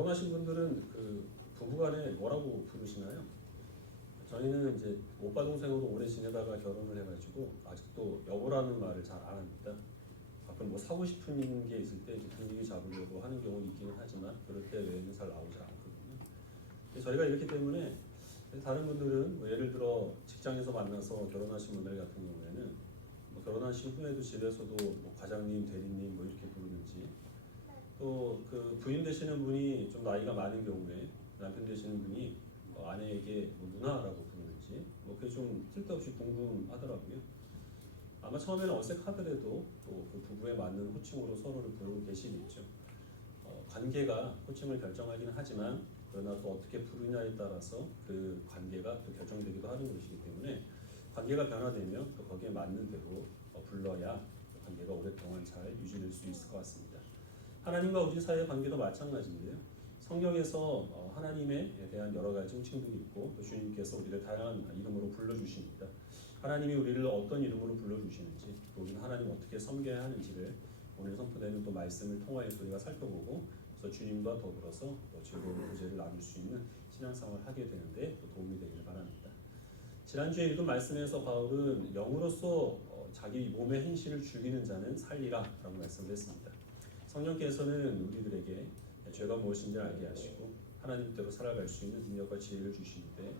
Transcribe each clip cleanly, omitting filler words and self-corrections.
결혼하신 분들은 그 부부간에 뭐라고 부르시나요? 저희는 이제 오빠 동생으로 오래 지내다가 결혼을 해가지고 아직도 여보라는 말을 잘 안 합니다. 가끔 뭐 사고 싶은 게 있을 때 이제 분위기 잡으려고 하는 경우도 있기는 하지만 그럴 때 외에는 잘 나오지 않거든요. 저희가 이렇기 때문에 다른 분들은 뭐 예를 들어 직장에서 만나서 결혼하신 분들 같은 경우에는 뭐 결혼하신 후에도 집에서도 뭐 과장님, 대리님 뭐 이렇게 부르는지, 또 그 부인 되시는 분이 좀 나이가 많은 경우에 남편 되시는 분이 아내에게 뭐 누나라고 부르는지 뭐 그게 좀 쓸데없이 궁금하더라고요. 아마 처음에는 어색하더라도 또 그 부부에 맞는 호칭으로 서로를 부르고 계시겠죠. 관계가 호칭을 결정하기는 하지만 그러나 또 어떻게 부르냐에 따라서 그 관계가 또 결정되기도 하는 것이기 때문에 관계가 변화되면 또 거기에 맞는 대로 불러야 관계가 오랫동안 잘 유지될 수 있을 것 같습니다. 하나님과 우리 사이의 관계도 마찬가지인데요. 성경에서 하나님에 대한 여러 가지 호칭들이 있고 또 주님께서 우리를 다양한 이름으로 불러주십니다. 하나님이 우리를 어떤 이름으로 불러주시는지 또 우리는 하나님 어떻게 섬겨야 하는지를 오늘 선포되는 또 말씀을 통하여서 우리가 살펴보고 그래서 주님과 더불어서 또 즐거운 교제를 나눌 수 있는 신앙생활을 하게 되는데 또 도움이 되기를 바랍니다. 지난주에 읽은 말씀에서 바울은 영으로서 자기 몸의 행실을 죽이는 자는 살리라 라고 말씀을 했습니다. 성령께서는 우리들에게 죄가 무엇인지 알게 하시고 하나님대로 살아갈 수 있는 능력과 지혜를 주시는데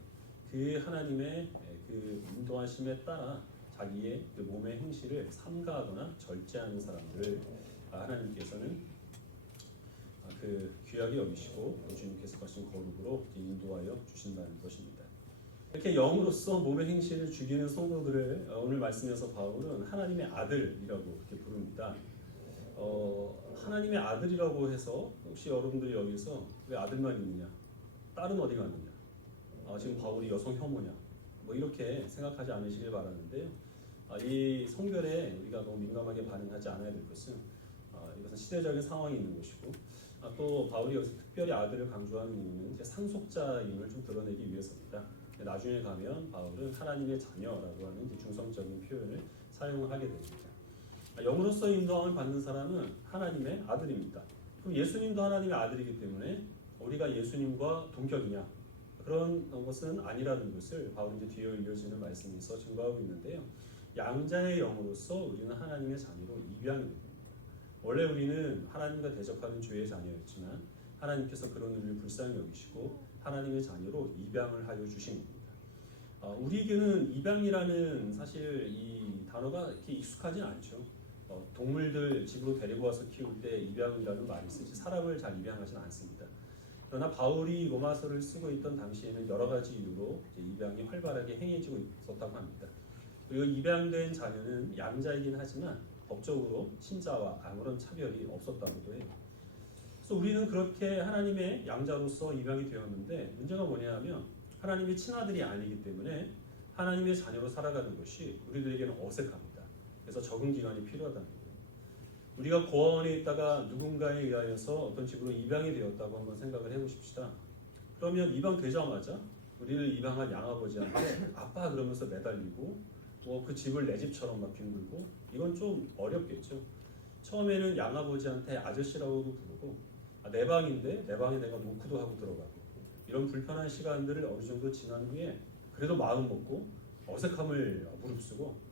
그 하나님의 그 인도하심에 따라 자기의 그 몸의 행실을 삼가하거나 절제하는 사람들을 하나님께서는 그 귀하게 여기시고 주님께서 하신 거룩으로 인도하여 주신다는 것입니다. 이렇게 영으로서 몸의 행실을 죽이는 성도들을 오늘 말씀에서 바울은 하나님의 아들이라고 그렇게 부릅니다. 하나님의 아들이라고 해서 혹시 여러분들이 여기서 왜 아들만 있느냐, 딸은 어디 갔느냐, 지금 바울이 여성 혐오냐, 뭐 이렇게 생각하지 않으시길 바라는데요. 이 성별에 우리가 너무 민감하게 반응하지 않아야 될 것은 이것은 시대적인 상황이 있는 것이고 또 바울이 여기서 특별히 아들을 강조하는 이유는 상속자임을 좀 드러내기 위해서입니다. 나중에 가면 바울은 하나님의 자녀라고 하는 중성적인 표현을 사용을 하게 됩니다. 영으로서 인도함을 받는 사람은 하나님의 아들입니다. 그럼 예수님도 하나님의 아들이기 때문에 우리가 예수님과 동격이냐? 그런 것은 아니라는 것을 바울이 이제 뒤에 이어지는 말씀에서 증거하고 있는데요. 양자의 영으로서 우리는 하나님의 자녀로 입양이 됩니다. 원래 우리는 하나님과 대적하는 죄의 자녀였지만 하나님께서 그런 우리를 불쌍히 여기시고 하나님의 자녀로 입양을 하여 주신 겁니다. 우리에게는 입양이라는 사실 이 단어가 이렇게 익숙하진 않죠. 동물들 집으로 데리고 와서 키울 때 입양이라는 말이 쓰지 사람을 잘 입양하지는 않습니다. 그러나 바울이 로마서를 쓰고 있던 당시에는 여러 가지 이유로 입양이 활발하게 행해지고 있었다고 합니다. 그리고 입양된 자녀는 양자이긴 하지만 법적으로 친자와 아무런 차별이 없었다고도 해요. 그래서 우리는 그렇게 하나님의 양자로서 입양이 되었는데 문제가 뭐냐 하면 하나님의 친아들이 아니기 때문에 하나님의 자녀로 살아가는 것이 우리들에게는 어색합니다. 그래서 적응 기간이 필요하다는 거예요. 우리가 고아원에 있다가 누군가에 의하여서 어떤 집으로 입양이 되었다고 한번 생각을 해보십시다. 그러면 입양되자마자 우리를 입양한 양아버지한테 아빠 그러면서 매달리고 뭐 그 집을 내 집처럼 막 빙글고 이건 좀 어렵겠죠. 처음에는 양아버지한테 아저씨라고도 부르고 내 방인데 내 방에 내가 노크도 하고 들어가고 이런 불편한 시간들을 어느 정도 지난 후에 그래도 마음 먹고 어색함을 무릅쓰고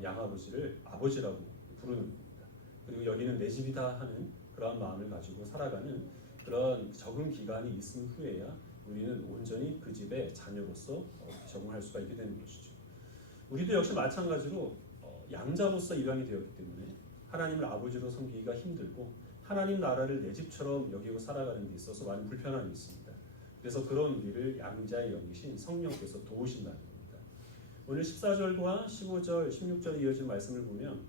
양아버지를 아버지라고 부르는 겁니다. 그리고 여기는 내 집이다 하는 그러한 마음을 가지고 살아가는 그런 적응 기간이 있은 후에야 우리는 온전히 그 집의 자녀로서 적응할 수가 있게 되는 것이죠. 우리도 역시 마찬가지로 양자로서 입양이 되었기 때문에 하나님을 아버지로 섬기기가 힘들고 하나님 나라를 내 집처럼 여기고 살아가는 데 있어서 많은 불편함이 있습니다. 그래서 그런 우리를 양자의 영이신 성령께서 도우신다는 겁니다. 오늘 14절과 15절, 16절에 이어진 말씀을 보면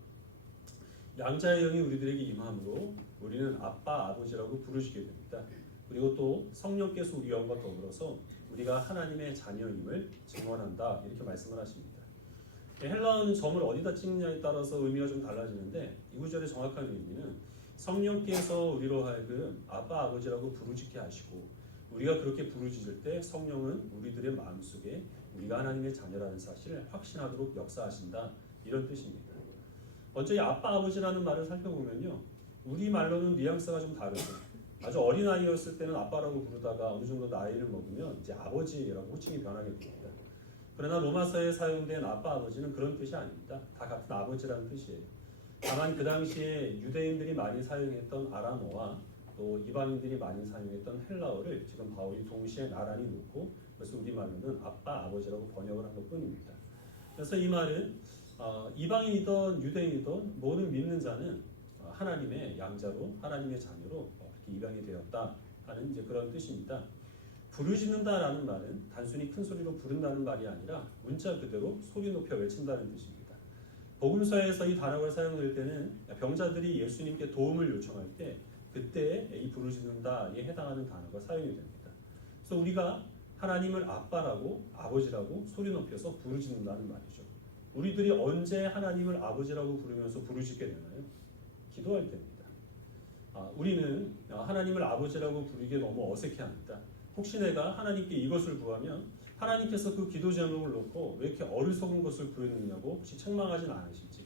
양자의 영이 우리들에게 임함으로 우리는 아빠, 아버지라고 부르시게 됩니다. 그리고 또 성령께서 우리 영과 더불어서 우리가 하나님의 자녀임을 증언한다 이렇게 말씀을 하십니다. 헬라어는 점을 어디다 찍느냐에 따라서 의미가 좀 달라지는데 이 구절의 정확한 의미는 성령께서 우리로 하여금 아빠, 아버지라고 부르짖게 하시고 우리가 그렇게 부르짖을 때 성령은 우리들의 마음속에 우리가 하나님의 자녀라는 사실을 확신하도록 역사하신다 이런 뜻입니다. 먼저 이 아빠, 아버지라는 말을 살펴보면요. 우리말로는 뉘앙스가 좀 다르죠. 아주 어린 아이였을 때는 아빠라고 부르다가 어느 정도 나이를 먹으면 이제 아버지라고 호칭이 변하게 됩니다. 그러나 로마서에 사용된 아빠 아버지는 그런 뜻이 아닙니다. 다 같은 아버지라는 뜻이에요. 다만 그 당시에 유대인들이 많이 사용했던 아람어와 또 이방인들이 많이 사용했던 헬라어를 지금 바울이 동시에 나란히 놓고 그래서 우리말로는 아빠 아버지라고 번역을 한 것뿐입니다. 그래서 이 말은 이방인이든 유대인이든 모든 믿는 자는 하나님의 양자로 하나님의 자녀로 그렇게 입양이 되었다 하는 이제 그런 뜻입니다. 부르짖는다라는 말은 단순히 큰 소리로 부른다는 말이 아니라 문자 그대로 소리 높여 외친다는 뜻입니다. 복음서에서 이 단어가 사용될 때는 병자들이 예수님께 도움을 요청할 때 그때 이 부르짖는다에 해당하는 단어가 사용이 됩니다. 그래서 우리가 하나님을 아빠라고 아버지라고 소리 높여서 부르짖는다는 말이죠. 우리들이 언제 하나님을 아버지라고 부르면서 부르짖게 되나요? 기도할 때입니다. 우리는 하나님을 아버지라고 부르기에 너무 어색해합니다. 혹시 내가 하나님께 이것을 구하면 하나님께서 그 기도 제목을 놓고 왜 이렇게 어리석은 것을 구했느냐고 혹시 책망하진 않으실지,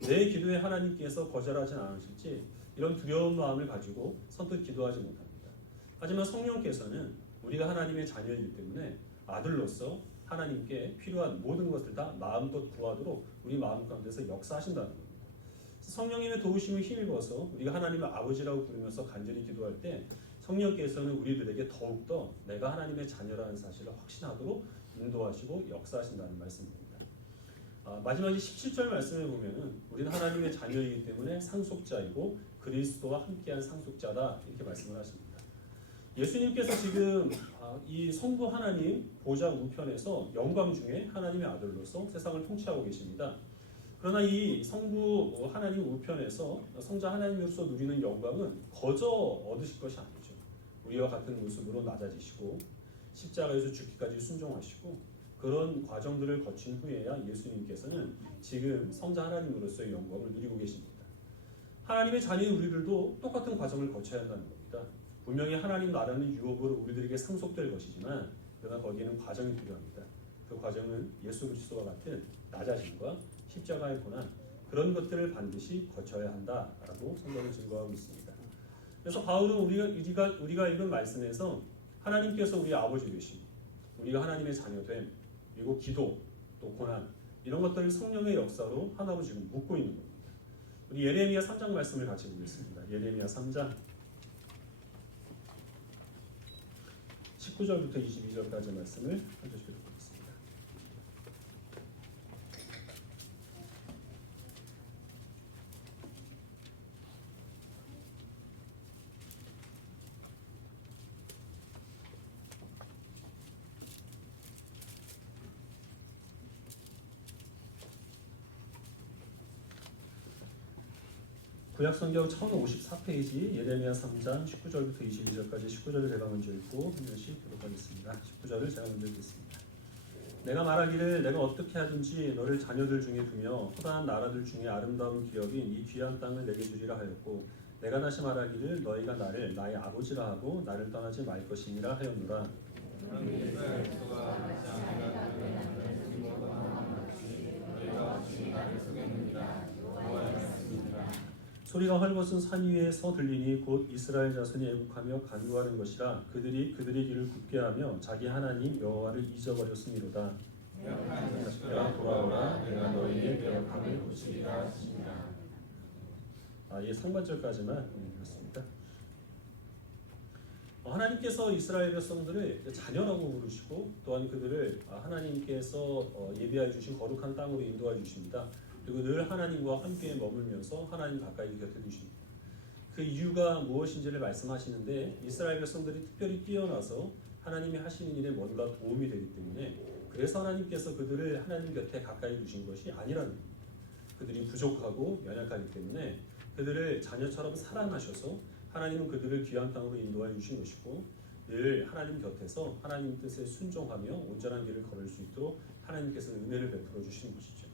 내 기도에 하나님께서 거절하진 않으실지 이런 두려운 마음을 가지고 선뜻 기도하지 못합니다. 하지만 성령께서는 우리가 하나님의 자녀이기 때문에 아들로서 하나님께 필요한 모든 것을 다 마음껏 구하도록 우리 마음 가운데서 역사하신다는 겁니다. 성령님의 도우심을 힘입어서 우리가 하나님을 아버지라고 부르면서 간절히 기도할 때 성령께서는 우리들에게 더욱더 내가 하나님의 자녀라는 사실을 확신하도록 인도하시고 역사하신다는 말씀입니다. 마지막에 17절 말씀을 보면은 우리는 하나님의 자녀이기 때문에 상속자이고 그리스도와 함께한 상속자다 이렇게 말씀을 하십니다. 예수님께서 지금 이 성부 하나님 보좌 우편에서 영광 중에 하나님의 아들로서 세상을 통치하고 계십니다. 그러나 이 성부 하나님 우편에서 성자 하나님으로서 누리는 영광은 거저 얻으실 것이 아니죠. 우리와 같은 모습으로 낮아지시고 십자가에서 죽기까지 순종하시고 그런 과정들을 거친 후에야 예수님께서는 지금 성자 하나님으로서의 영광을 누리고 계십니다. 하나님의 자녀인 우리들도 똑같은 과정을 거쳐야 한다는 겁니다. 분명히 하나님 나라는 유업으로 우리들에게 상속될 것이지만 그러나 거기에는 과정이 필요합니다. 그 과정은 예수 그리스도와 같은 낮아짐과 십자가의 고난 그런 것들을 반드시 거쳐야 한다라고 성경은 증거하고 있습니다. 그래서 바울은 우리가 읽은 말씀에서 하나님께서 우리의 아버지 되심, 우리가 하나님의 자녀됨, 그리고 기도, 또 고난 이런 것들을 성령의 역사로 하나로 지금 묶고 있는 겁니다. 우리 예레미야 3장 말씀을 같이 보겠습니다. 예레미야 3장 19절부터 22절까지 말씀을 한 절씩 읽어보겠습니다. 구약성경 1054페이지 예레미야 3장 19절부터 22절까지 19절을 제가 먼저 읽고 한 절씩 기록하겠습니다. 19절을 제가 먼저 읽겠습니다. 내가 말하기를 내가 어떻게 하든지 너를 자녀들 중에 두며 허다한 나라들 중에 아름다운 기업인 이 귀한 땅을 내게 주리라 하였고 내가 다시 말하기를 너희가 나를 나의 아버지라 하고 나를 떠나지 말 것이니라 하였노라. 소리가 헐벗은 산 위에서 들리니 곧 이스라엘 자손이 애국하며 간구하는 것이라. 그들이 그들의 길을 굳게 하며 자기 하나님 여호와를 잊어버렸음이로다. 내가 돌아오라 내가 너희의 배역함을 고치리라 하시니라. 상반절까지만 읽었습니다. 하나님께서 이스라엘 백성들을 자녀라고 부르시고 또한 그들을 하나님께서 예비하여 주신 거룩한 땅으로 인도하여 주십니다. 그리고 늘 하나님과 함께 머물면서 하나님 가까이 곁에 두십니다. 그 이유가 무엇인지를 말씀하시는데 이스라엘 백성들이 특별히 뛰어나서 하나님이 하시는 일에 뭔가 도움이 되기 때문에 그래서 하나님께서 그들을 하나님 곁에 가까이 두신 것이 아니라는 겁니다. 그들이 부족하고 연약하기 때문에 그들을 자녀처럼 사랑하셔서 하나님은 그들을 귀한 땅으로 인도하여 주신 것이고 늘 하나님 곁에서 하나님 뜻에 순종하며 온전한 길을 걸을 수 있도록 하나님께서 은혜를 베풀어 주신 것이죠.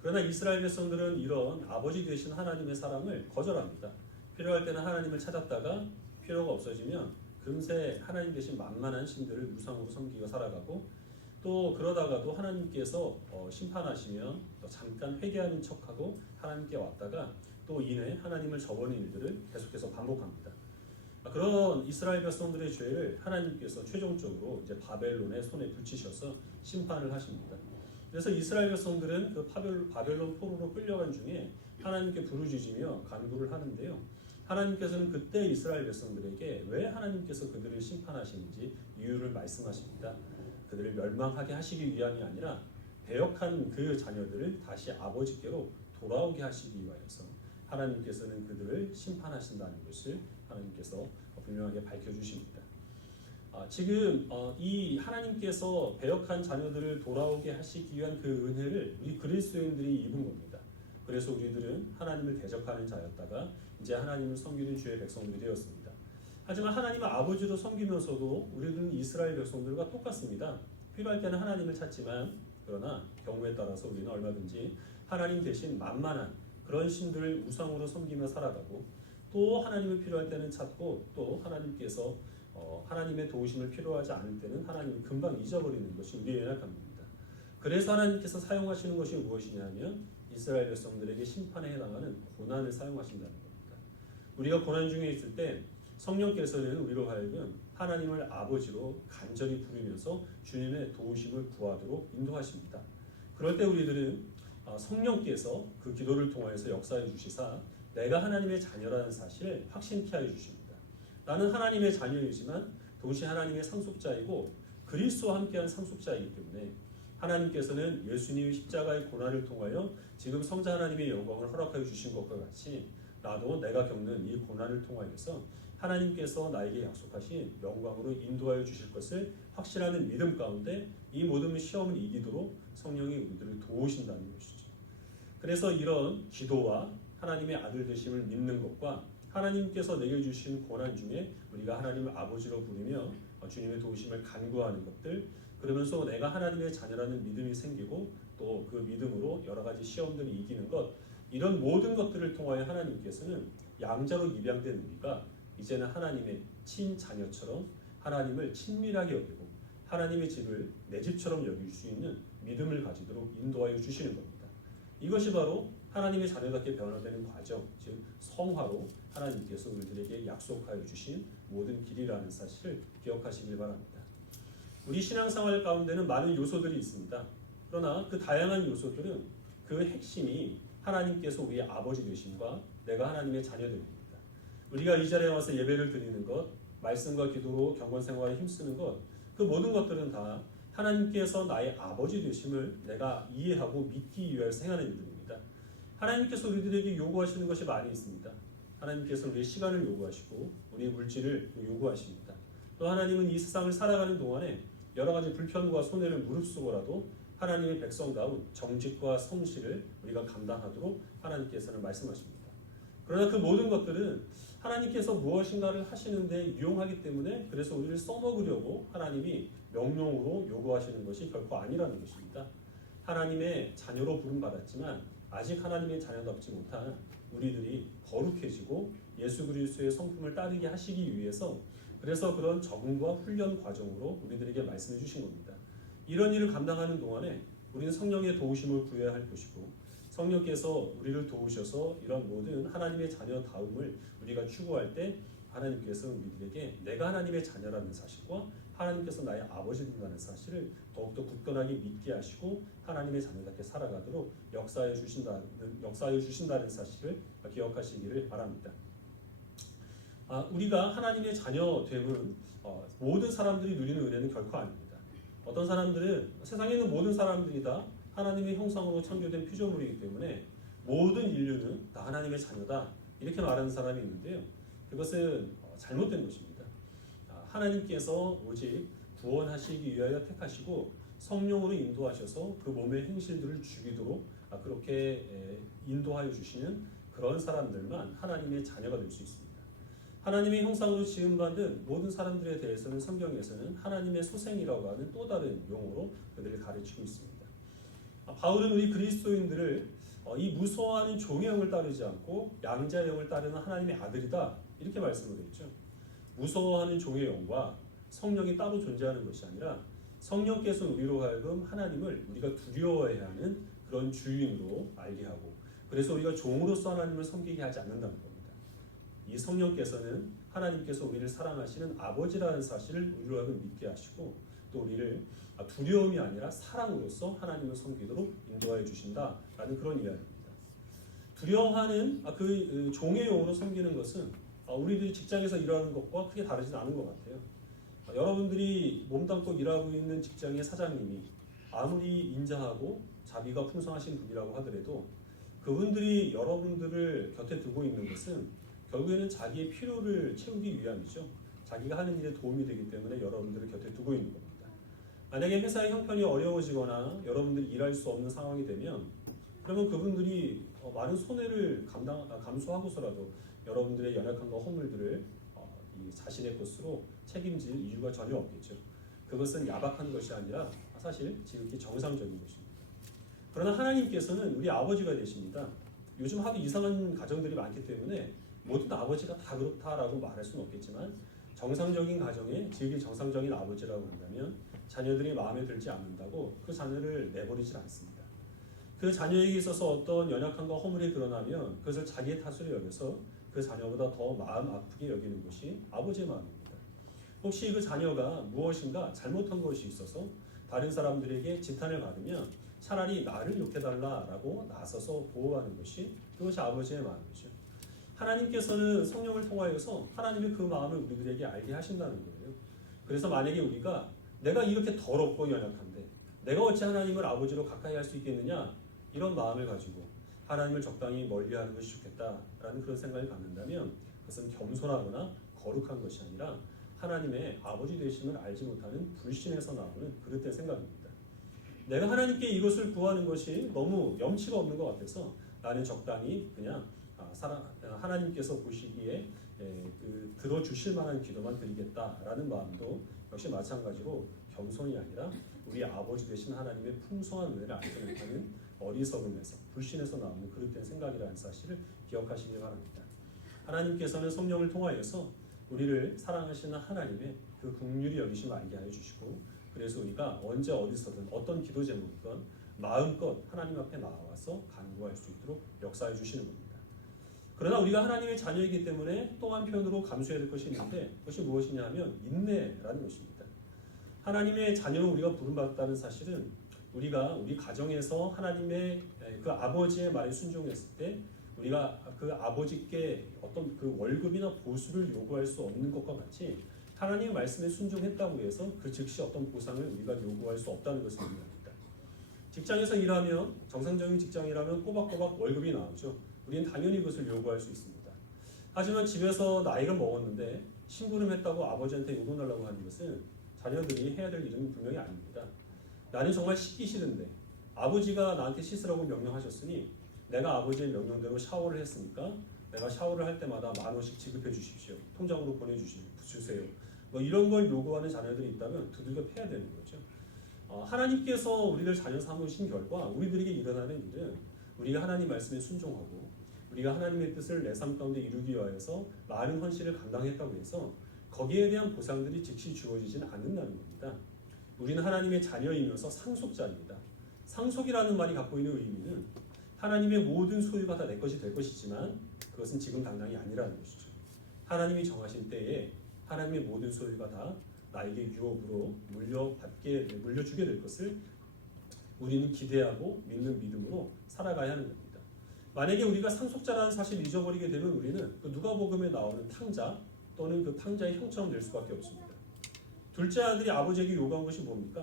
그러나 이스라엘 백성들은 이런 아버지 되신 하나님의 사랑을 거절합니다. 필요할 때는 하나님을 찾았다가 필요가 없어지면 금세 하나님 대신 만만한 신들을 무상으로 섬기고 살아가고 또 그러다가도 하나님께서 심판하시면 잠깐 회개하는 척하고 하나님께 왔다가 또 이내 하나님을 저버리는 일들을 계속해서 반복합니다. 그런 이스라엘 백성들의 죄를 하나님께서 최종적으로 이제 바벨론의 손에 붙이셔서 심판을 하십니다. 그래서 이스라엘 백성들은 그 바벨론 포로로 끌려간 중에 하나님께 부르짖으며 간구를 하는데요. 하나님께서는 그때 이스라엘 백성들에게 왜 하나님께서 그들을 심판하시는지 이유를 말씀하십니다. 그들을 멸망하게 하시기 위함이 아니라 배역한 그 자녀들을 다시 아버지께로 돌아오게 하시기 위하여서 하나님께서는 그들을 심판하신다는 것을 하나님께서 분명하게 밝혀주십니다. 지금 이 하나님께서 배역한 자녀들을 돌아오게 하시기 위한 그 은혜를 우리 그리스도인들이 입은 겁니다. 그래서 우리들은 하나님을 대적하는 자였다가 이제 하나님을 섬기는 주의 백성들이 되었습니다. 하지만 하나님을 아버지로 섬기면서도 우리들은 이스라엘 백성들과 똑같습니다. 필요할 때는 하나님을 찾지만 그러나 경우에 따라서 우리는 얼마든지 하나님 대신 만만한 그런 신들을 우상으로 섬기며 살아가고 또 하나님을 필요할 때는 찾고 또 하나님께서 하나님의 도우심을 필요하지 않을 때는 하나님을 금방 잊어버리는 것이 우리의 연약함입니다. 그래서 하나님께서 사용하시는 것이 무엇이냐면 이스라엘 백성들에게 심판에 해당하는 고난을 사용하신다는 겁니다. 우리가 고난 중에 있을 때 성령께서는 우리로 하여금 하나님을 아버지로 간절히 부르면서 주님의 도우심을 구하도록 인도하십니다. 그럴 때 우리들은 성령께서 그 기도를 통하여서 역사해 주시사 내가 하나님의 자녀라는 사실을 확신케 하여 주십니다. 나는 하나님의 자녀이지만 동시에 하나님의 상속자이고 그리스도와 함께한 상속자이기 때문에 하나님께서는 예수님의 십자가의 고난을 통하여 지금 성자 하나님의 영광을 허락하여 주신 것과 같이 나도 내가 겪는 이 고난을 통하여서 하나님께서 나에게 약속하신 영광으로 인도하여 주실 것을 확신하는 믿음 가운데 이 모든 시험을 이기도록 성령이 우리들을 도우신다는 것이죠. 그래서 이런 기도와 하나님의 아들 되심을 믿는 것과 하나님께서 내게 주신 고난 중에 우리가 하나님을 아버지로 부르며 주님의 도우심을 간구하는 것들, 그러면서 내가 하나님의 자녀라는 믿음이 생기고 또 그 믿음으로 여러 가지 시험들을 이기는 것, 이런 모든 것들을 통하여 하나님께서는 양자로 입양된 우리가 이제는 하나님의 친자녀처럼 하나님을 친밀하게 여기고 하나님의 집을 내 집처럼 여길 수 있는 믿음을 가지도록 인도하여 주시는 겁니다. 이것이 바로 하나님의 자녀답게 변화되는 과정, 즉 성화로 하나님께서 우리들에게 약속하여 주신 모든 길이라는 사실을 기억하시길 바랍니다. 우리 신앙생활 가운데는 많은 요소들이 있습니다. 그러나 그 다양한 요소들은 그 핵심이 하나님께서 우리의 아버지 되심과 내가 하나님의 자녀됨입니다. 우리가 이 자리에 와서 예배를 드리는 것, 말씀과 기도로 경건생활에 힘쓰는 것, 그 모든 것들은 다 하나님께서 나의 아버지 되심을 내가 이해하고 믿기 위해서 행하는 일들입니다. 하나님께서 우리들에게 요구하시는 것이 많이 있습니다. 하나님께서 우리의 시간을 요구하시고 우리의 물질을 요구하십니다. 또 하나님은 이 세상을 살아가는 동안에 여러 가지 불편과 손해를 무릅쓰고라도 하나님의 백성다운 정직과 성실을 우리가 감당하도록 하나님께서는 말씀하십니다. 그러나 그 모든 것들은 하나님께서 무엇인가를 하시는데 유용하기 때문에 그래서 우리를 써먹으려고 하나님이 명령으로 요구하시는 것이 결코 아니라는 것입니다. 하나님의 자녀로 부름받았지만 아직 하나님의 자녀답지 못한 우리들이 거룩해지고 예수 그리스도의 성품을 따르게 하시기 위해서 그래서 그런 적응과 훈련 과정으로 우리들에게 말씀해 주신 겁니다. 이런 일을 감당하는 동안에 우리는 성령의 도우심을 구해야 할 것이고 성령께서 우리를 도우셔서 이런 모든 하나님의 자녀다움을 우리가 추구할 때 하나님께서 우리들에게 내가 하나님의 자녀라는 사실과 하나님께서 나의 아버지 된다는 사실을 더욱더 굳건하게 믿게 하시고 하나님의 자녀답게 살아가도록 역사해 주신다는 사실을 기억하시기를 바랍니다. 우리가 하나님의 자녀됨은 모든 사람들이 누리는 은혜는 결코 아닙니다. 어떤 사람들은 세상에 있는 모든 사람들이 다 하나님의 형상으로 창조된 피조물이기 때문에 모든 인류는 다 하나님의 자녀다 이렇게 말하는 사람이 있는데요. 그것은 잘못된 것입니다. 하나님께서 오직 구원하시기 위하여 택하시고 성령으로 인도하셔서 그 몸의 행실들을 죽이도록 그렇게 인도하여 주시는 그런 사람들만 하나님의 자녀가 될 수 있습니다. 하나님의 형상으로 지음받은 모든 사람들에 대해서는 성경에서는 하나님의 소생이라고 하는 또 다른 용어로 그들을 가르치고 있습니다. 바울은 우리 그리스도인들을 이 무서워하는 종의 영을 따르지 않고 양자의 영을 따르는 하나님의 아들이다 이렇게 말씀을 했죠. 무서워하는 종의 영과 성령이 따로 존재하는 것이 아니라 성령께서 우리로 하여금 하나님을 우리가 두려워해야 하는 그런 주인으로 알게 하고 그래서 우리가 종으로서 하나님을 섬기게 하지 않는다는 겁니다. 이 성령께서는 하나님께서 우리를 사랑하시는 아버지라는 사실을 우리로 하여금 믿게 하시고 또 우리를 두려움이 아니라 사랑으로서 하나님을 섬기도록 인도하여 주신다라는 그런 이야기입니다. 두려워하는 그 종의 영으로 섬기는 것은 우리들이 직장에서 일하는 것과 크게 다르진 않은 것 같아요. 여러분들이 몸담고 일하고 있는 직장의 사장님이 아무리 인자하고 자비가 풍성하신 분이라고 하더라도 그분들이 여러분들을 곁에 두고 있는 것은 결국에는 자기의 필요를 채우기 위함이죠. 자기가 하는 일에 도움이 되기 때문에 여러분들을 곁에 두고 있는 겁니다. 만약에 회사의 형편이 어려워지거나 여러분들이 일할 수 없는 상황이 되면 그러면 그분들이 많은 손해를 감수하고서라도 여러분들의 연약함과 허물들을 자신의 것으로 책임질 이유가 전혀 없겠죠. 그것은 야박한 것이 아니라 사실 지극히 정상적인 것입니다. 그러나 하나님께서는 우리 아버지가 되십니다. 요즘 하도 이상한 가정들이 많기 때문에 모든 아버지가 다 그렇다라고 말할 수는 없겠지만 정상적인 가정에 지극히 정상적인 아버지라고 한다면 자녀들이 마음에 들지 않는다고 그 자녀를 내버리질 않습니다. 그 자녀에게 있어서 어떤 연약함과 허물이 드러나면 그것을 자기의 탓으로 여겨서 그 자녀보다 더 마음 아프게 여기는 것이 아버지의 마음입니다. 혹시 그 자녀가 무엇인가 잘못한 것이 있어서 다른 사람들에게 지탄을 받으면 차라리 나를 욕해달라라고 나서서 보호하는 것이 그것이 아버지의 마음이죠. 하나님께서는 성령을 통하여서 하나님의 그 마음을 우리들에게 알게 하신다는 거예요. 그래서 만약에 우리가 내가 이렇게 더럽고 연약한데 내가 어찌 하나님을 아버지로 가까이 할 수 있겠느냐 이런 마음을 가지고 하나님을 적당히 멀리하는 것이 좋겠다라는 그런 생각을 갖는다면 그것은 겸손하거나 거룩한 것이 아니라 하나님의 아버지 되심을 알지 못하는 불신에서 나오는 그릇된 생각입니다. 내가 하나님께 이것을 구하는 것이 너무 염치가 없는 것 같아서 나는 적당히 그냥 하나님께서 보시기에 들어주실 만한 기도만 드리겠다라는 마음도 역시 마찬가지로 겸손이 아니라 우리 아버지 되신 하나님의 풍성한 은혜를 알지 못하는 어리석음에서 불신에서 나오는 그릇된 생각이라는 사실을 기억하시기 바랍니다. 하나님께서는 성령을 통하여서 우리를 사랑하시는 하나님의 그 긍휼히 여기심을 알게 하여 주시고 그래서 우리가 언제 어디서든 어떤 기도 제목이건 마음껏 하나님 앞에 나와서 간구할 수 있도록 역사해 주시는 겁니다. 그러나 우리가 하나님의 자녀이기 때문에 또 한편으로 감수해야 될 것이 있는데 그것이 무엇이냐 하면 인내라는 것입니다. 하나님의 자녀로 우리가 부름받았다는 사실은 우리가 우리 가정에서 하나님의 그 아버지의 말에 순종했을 때 우리가 그 아버지께 어떤 그 월급이나 보수를 요구할 수 없는 것과 같이 하나님의 말씀에 순종했다고 해서 그 즉시 어떤 보상을 우리가 요구할 수 없다는 것을 의미합니다. 직장에서 일하면 정상적인 직장이라면 꼬박꼬박 월급이 나오죠. 우리는 당연히 그것을 요구할 수 있습니다. 하지만 집에서 나이가 먹었는데 심부름했다고 아버지한테 요구하려고 하는 것은 자녀들이 해야 될 일은 분명히 아닙니다. 나는 정말 씻기 싫은데 아버지가 나한테 씻으라고 명령하셨으니 내가 아버지의 명령대로 샤워를 했으니까 내가 샤워를 할 때마다 10,000원씩 지급해 주십시오. 통장으로 보내주세요. 뭐 이런 걸 요구하는 자녀들이 있다면 두들겨 패야 되는 거죠. 하나님께서 우리를 자녀 삼으신 결과 우리들에게 일어나는 일은 우리가 하나님 말씀에 순종하고 우리가 하나님의 뜻을 내 삶 가운데 이루기 위하여서 많은 헌신을 감당했다고 해서 거기에 대한 보상들이 즉시 주어지지는 않는다는 겁니다. 우리는 하나님의 자녀이면서 상속자입니다. 상속이라는 말이 갖고 있는 의미는 하나님의 모든 소유가 다 내 것이 될 것이지만 그것은 지금 당장이 아니라는 것이죠. 하나님이 정하신 때에 하나님의 모든 소유가 다 나에게 유업으로 물려주게 될 것을 우리는 기대하고 믿는 믿음으로 살아가야 하는 겁니다. 만약에 우리가 상속자라는 사실을 잊어버리게 되면 우리는 그 누가복음에 나오는 탕자 또는 그 탕자의 형처럼 될 수밖에 없습니다. 둘째 아들이 아버지에게 요구한 것이 뭡니까?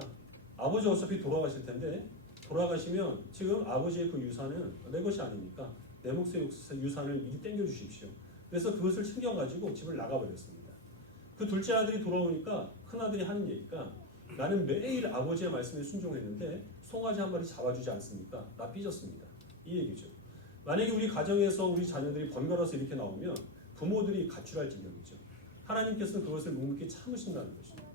아버지 어차피 돌아가실 텐데 돌아가시면 지금 아버지의 그 유산은 내 것이 아니니까 내 몫의 유산을 미리 땡겨주십시오. 그래서 그것을 챙겨가지고 집을 나가버렸습니다. 그 둘째 아들이 돌아오니까 큰아들이 하는 얘기가 나는 매일 아버지의 말씀에 순종했는데 송아지 한 마리 잡아주지 않습니까? 나 삐졌습니다. 이 얘기죠. 만약에 우리 가정에서 우리 자녀들이 번갈아서 이렇게 나오면 부모들이 가출할 지경이죠. 하나님께서는 그것을 묵묵히 참으신다는 것입니다.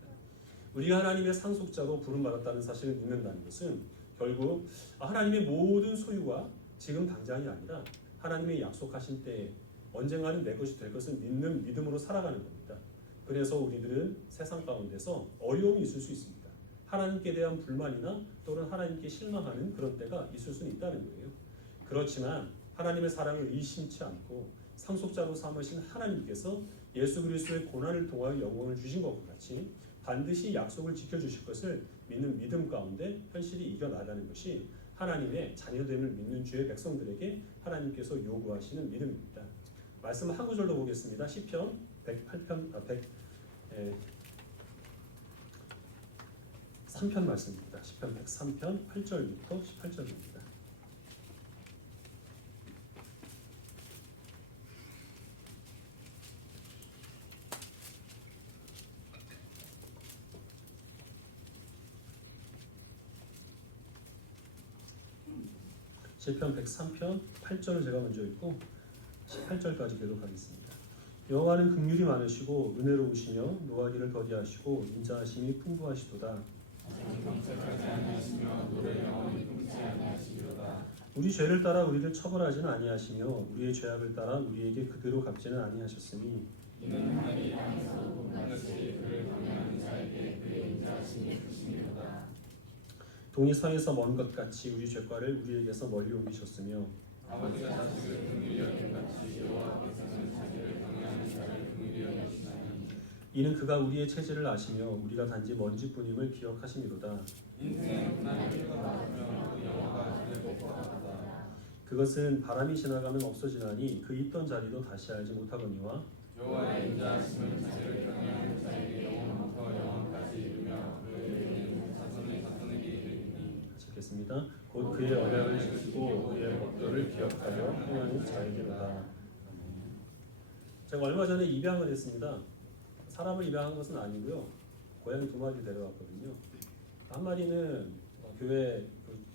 우리가 하나님의 상속자로 부름받았다는 사실을 믿는다는 것은 결국 하나님의 모든 소유가 지금 당장이 아니라 하나님의 약속하신 때에 언젠가는 내 것이 될 것을 믿는 믿음으로 살아가는 겁니다. 그래서 우리들은 세상 가운데서 어려움이 있을 수 있습니다. 하나님께 대한 불만이나 또는 하나님께 실망하는 그런 때가 있을 수는 있다는 거예요. 그렇지만 하나님의 사랑을 의심치 않고 상속자로 삼으신 하나님께서 예수 그리스도의 고난을 통하여 영광을 주신 것과 같이 반드시 약속을 지켜주실 것을 믿는 믿음 가운데 현실이 이겨나가는 것이 하나님의 자녀됨을 믿는 주의 백성들에게 하나님께서 요구하시는 믿음입니다. 말씀 한 구절 더 보겠습니다. 시편 3편 말씀입니다. 시편 103편 8절부터 18절입니다. 시편 103편 8절을 제가 먼저 읽고 18절까지 계속하겠습니다. 여호와는 긍휼이 많으시고 은혜로우시며 노하기를 더디하시고 인자하심이 풍부하시도다. 우리 죄를 따라 우리를 처벌하지는 아니하시며 우리의 죄악을 따라 우리에게 그대로 갚지는 아니하셨으니 이는 하나님이 땅에서 분한 것이 그를 경외하는 자에게 그의 인자하심이 크심이로다. 동이 서에서 먼 것 같이 우리 죄과를 우리에게서 멀리 옮기셨으며 아버지가 자식을 긍휼히 여긴 같이 여호와께서는 자기를 경외하는 자를 긍휼히 여기시나니 이는 그가 우리의 체질을 아시며 우리가 단지 먼지뿐임을 기억하심이로다. 인생은 하나님을 바라보며 그 영화가 그를 복하다. 그것은 바람이 지나가면 없어지나니 그 있던 자리도 다시 알지 못하거니와 여호와의 인자하심은 자기를 경외하는 자에게 영원부터 영원까지 이르며 그의 자손의 자손에게 이르리니. 찾겠습니다. 곧 그의 언약을 지키고 그의 법도를 기억하여 행하는 자에게로다. 제가 얼마 전에 입양을 했습니다. 사람을 입양한 것은 아니고요. 고양이 2마리 데려왔거든요. 한 마리는 교회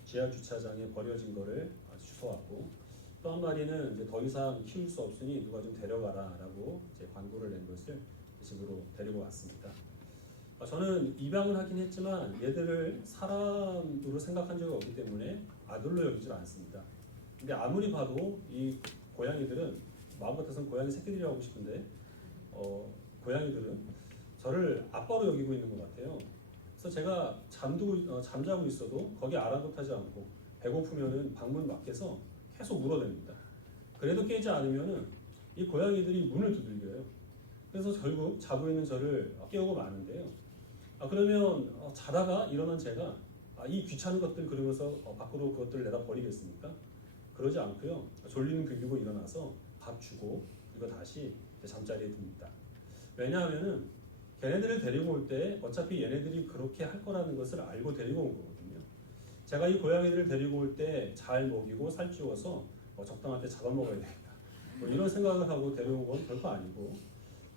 지하 주차장에 버려진 거를 주워왔고 또 한 마리는 이제 더 이상 키울 수 없으니 누가 좀 데려가라라고 이제 광고를 낸 것을 집으로 데리고 왔습니다. 저는 입양을 하긴 했지만 얘들을 사람으로 생각한 적이 없기 때문에 아들로 여기질 않습니다. 근데 아무리 봐도 이 고양이들은 마음 같아서는 고양이 새끼들이라고 하고 싶은데 고양이들은 저를 아빠로 여기고 있는 것 같아요. 그래서 제가 잠자고 있어도 거기 아랑곳하지 않고 배고프면은 방문 밖에서 계속 물어댑니다. 그래도 깨지 않으면은 이 고양이들이 문을 두들겨요. 그래서 결국 자고 있는 저를 깨우고 마는데요. 그러면 자다가 일어난 제가 이 귀찮은 것들 그러면서 밖으로 그것들을 내다 버리겠습니까? 그러지 않고요. 졸리는 비비고 일어나서 밥 주고 그리고 다시 잠자리에 듭니다. 왜냐하면은 걔네들을 데리고 올 때 어차피 얘네들이 그렇게 할 거라는 것을 알고 데리고 온 거거든요. 제가 이 고양이들을 데리고 올 때 잘 먹이고 살찌워서 적당할 때 잡아먹어야 되겠다. 이런 생각을 하고 데려온 건 별거 아니고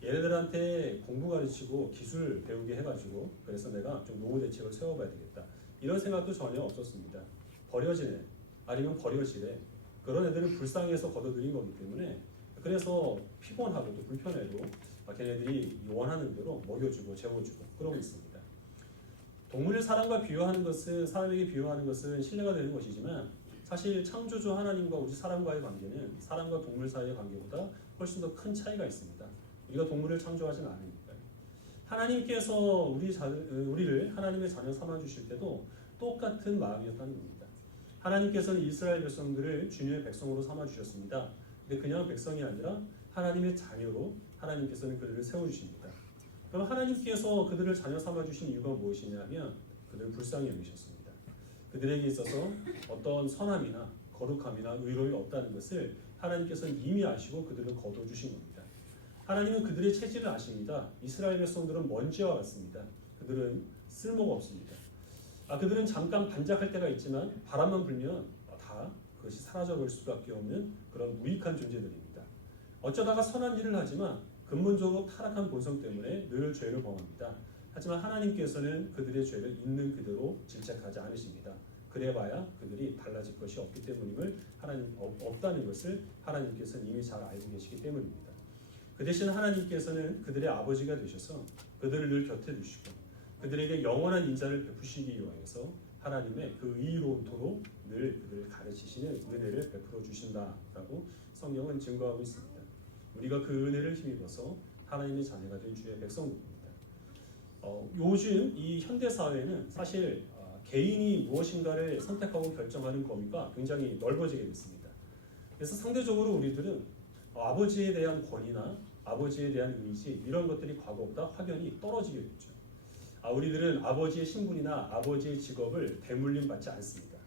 얘네들한테 공부 가르치고 기술 배우게 해가지고 그래서 내가 좀 노후 대책을 세워봐야 되겠다. 이런 생각도 전혀 없었습니다. 버려진 애 아니면 버려질 애 그런 애들을 불쌍해서 걷어들인 거기 때문에 그래서 피곤하고 또 불편해도 걔네들이 원하는 대로 먹여주고 재워주고 그러고 있습니다. 동물을 사람과 비유하는 것은 사람에게 비유하는 것은 신뢰가 되는 것이지만 사실 창조주 하나님과 우리 사람과의 관계는 사람과 동물 사이의 관계보다 훨씬 더 큰 차이가 있습니다. 우리가 동물을 창조하지는 않으니까요. 하나님께서 우리를 하나님의 자녀 삼아 주실 때도 똑같은 마음이었다는 겁니다. 하나님께서는 이스라엘 백성들을 주님의 백성으로 삼아 주셨습니다. 근데 그냥 백성이 아니라 하나님의 자녀로 하나님께서는 그들을 세워 주십니다. 그럼 하나님께서 그들을 자녀 삼아 주신 이유가 무엇이냐면 그들을 불쌍히 여기셨습니다. 그들에게 있어서 어떤 선함이나 거룩함이나 의로움이 없다는 것을 하나님께서는 이미 아시고 그들을 거둬 주신 겁니다. 하나님은 그들의 체질을 아십니다. 이스라엘 백성들은 먼지와 같습니다. 그들은 쓸모가 없습니다. 그들은 잠깐 반짝할 때가 있지만 바람만 불면 다 그것이 사라져버릴 수밖에 없는 그런 무익한 존재들입니다. 어쩌다가 선한 일을 하지만 근본적으로 타락한 본성 때문에 늘 죄를 범합니다. 하지만 하나님께서는 그들의 죄를 있는 그대로 질책하지 않으십니다. 그래봐야 그들이 달라질 것이 없기 때문임을 없다는 것을 하나님께서는 이미 잘 알고 계시기 때문입니다. 그 대신 하나님께서는 그들의 아버지가 되셔서 그들을 늘 곁에 두시고 그들에게 영원한 인자를 베푸시기 위하여서 하나님의 그 의로움토록 늘 그들을 가르치시는 은혜를 베풀어 주신다라고 성경은 증거하고 있습니다. 우리가 그 은혜를 힘입어서 하나님의 자녀가 된 주의 백성들입니다. 요즘 이 현대 사회는 사실 개인이 무엇인가를 선택하고 결정하는 범위가 굉장히 넓어지게 됐습니다. 그래서 상대적으로 우리들은 아버지에 대한 권위나 아버지에 대한 이미지 이런 것들이 과거보다 확연히 떨어지게 됐죠. 우리들은 아버지의 신분이나 아버지의 직업을 대물림 받지 않습니다.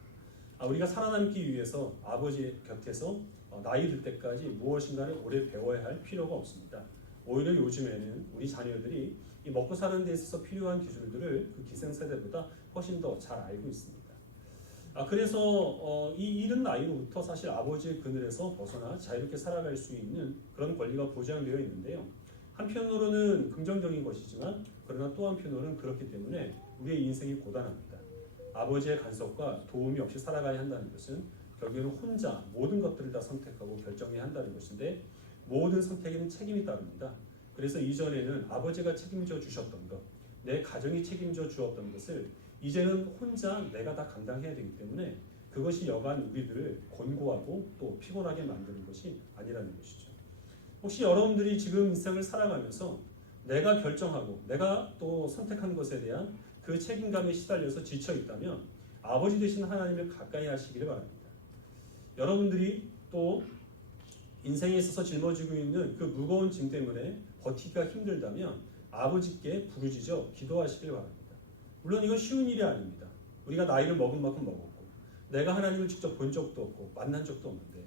우리가 살아남기 위해서 아버지 곁에서 나이 들 때까지 무엇인가를 오래 배워야 할 필요가 없습니다. 오히려 요즘에는 우리 자녀들이 이 먹고 사는 데 있어서 필요한 기술들을 그 기생세대보다 훨씬 더 잘 알고 있습니다. 그래서 이 이른 나이로부터 사실 아버지의 그늘에서 벗어나 자유롭게 살아갈 수 있는 그런 권리가 보장되어 있는데요. 한편으로는 긍정적인 것이지만 그러나 또 한편으로는 그렇기 때문에 우리의 인생이 고단합니다. 아버지의 간섭과 도움이 없이 살아가야 한다는 것은 결국에는 혼자 모든 것들을 다 선택하고 결정해야 한다는 것인데 모든 선택에는 책임이 따릅니다. 그래서 이전에는 아버지가 책임져 주셨던 것, 내 가정이 책임져 주었던 것을 이제는 혼자 내가 다 감당해야 되기 때문에 그것이 여간 우리들을 곤고하고 또 피곤하게 만드는 것이 아니라는 것이죠. 혹시 여러분들이 지금 인생을 살아가면서 내가 결정하고 내가 또 선택한 것에 대한 그 책임감에 시달려서 지쳐 있다면 아버지 되신 하나님을 가까이 하시기를 바랍니다. 여러분들이 또 인생에 있어서 짊어지고 있는 그 무거운 짐 때문에 버티기가 힘들다면 아버지께 부르짖어 기도하시길 바랍니다. 물론 이건 쉬운 일이 아닙니다. 우리가 나이를 먹은 만큼 먹었고 내가 하나님을 직접 본 적도 없고 만난 적도 없는데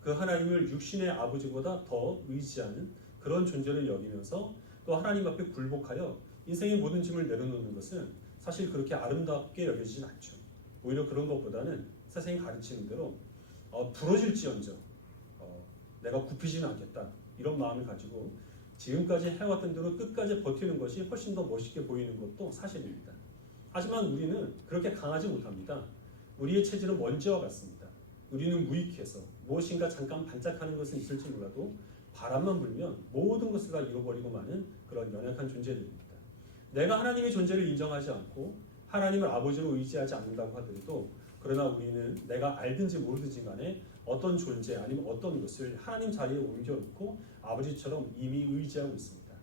그 하나님을 육신의 아버지보다 더 의지하는 그런 존재를 여기면서 또 하나님 앞에 굴복하여 인생의 모든 짐을 내려놓는 것은 사실 그렇게 아름답게 여겨지진 않죠. 오히려 그런 것보다는 세상이 가르치는 대로 부러질지언정 내가 굽히지는 않겠다 이런 마음을 가지고 지금까지 해왔던 대로 끝까지 버티는 것이 훨씬 더 멋있게 보이는 것도 사실입니다. 하지만 우리는 그렇게 강하지 못합니다. 우리의 체질은 먼지와 같습니다. 우리는 무익해서 무엇인가 잠깐 반짝하는 것은 있을지 몰라도 바람만 불면 모든 것을 다 잃어버리고 마는 그런 연약한 존재들입니다. 내가 하나님의 존재를 인정하지 않고 하나님을 아버지로 의지하지 않는다고 하더라도 그러나 우리는 내가 알든지 모르든지 간에 어떤 존재 아니면 어떤 것을 하나님 자리에 옮겨놓고 아버지처럼 이미 의지하고 있습니다.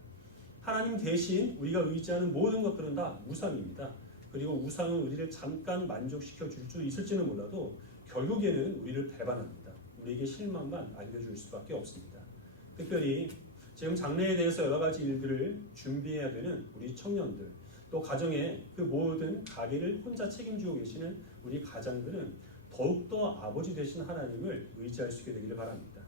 하나님 대신 우리가 의지하는 모든 것들은 다 우상입니다. 그리고 우상은 우리를 잠깐 만족시켜 줄 수 있을지는 몰라도 결국에는 우리를 배반합니다. 우리에게 실망만 안겨줄 수밖에 없습니다. 특별히 지금 장래에 대해서 여러 가지 일들을 준비해야 되는 우리 청년들, 또 가정의 그 모든 가게를 혼자 책임지고 계시는 우리 가장들은 더욱더 아버지 되신 하나님을 의지할 수 있게 되기를 바랍니다.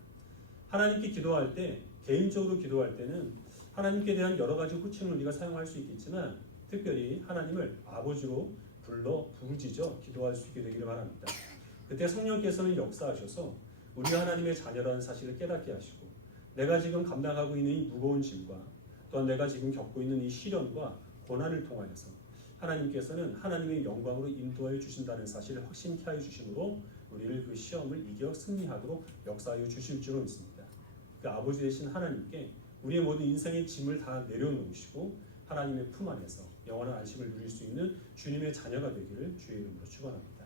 하나님께 기도할 때, 개인적으로 기도할 때는 하나님께 대한 여러 가지 호칭을 우리가 사용할 수 있겠지만 특별히 하나님을 아버지로 불러 부르짖어 기도할 수 있게 되기를 바랍니다. 그때 성령께서는 역사하셔서 우리 하나님의 자녀라는 사실을 깨닫게 하시고 내가 지금 감당하고 있는 이 무거운 짐과 또한 내가 지금 겪고 있는 이 시련과 고난을 통하여서 하나님께서는 하나님의 영광으로 인도하여 주신다는 사실을 확신케 하여 주심으로 우리를 그 시험을 이겨 승리하도록 역사하여 주실 줄로 믿습니다. 그 아버지 되신 하나님께 우리의 모든 인생의 짐을 다 내려놓으시고 하나님의 품 안에서 영원한 안식을 누릴 수 있는 주님의 자녀가 되기를 주의 이름으로 축원합니다.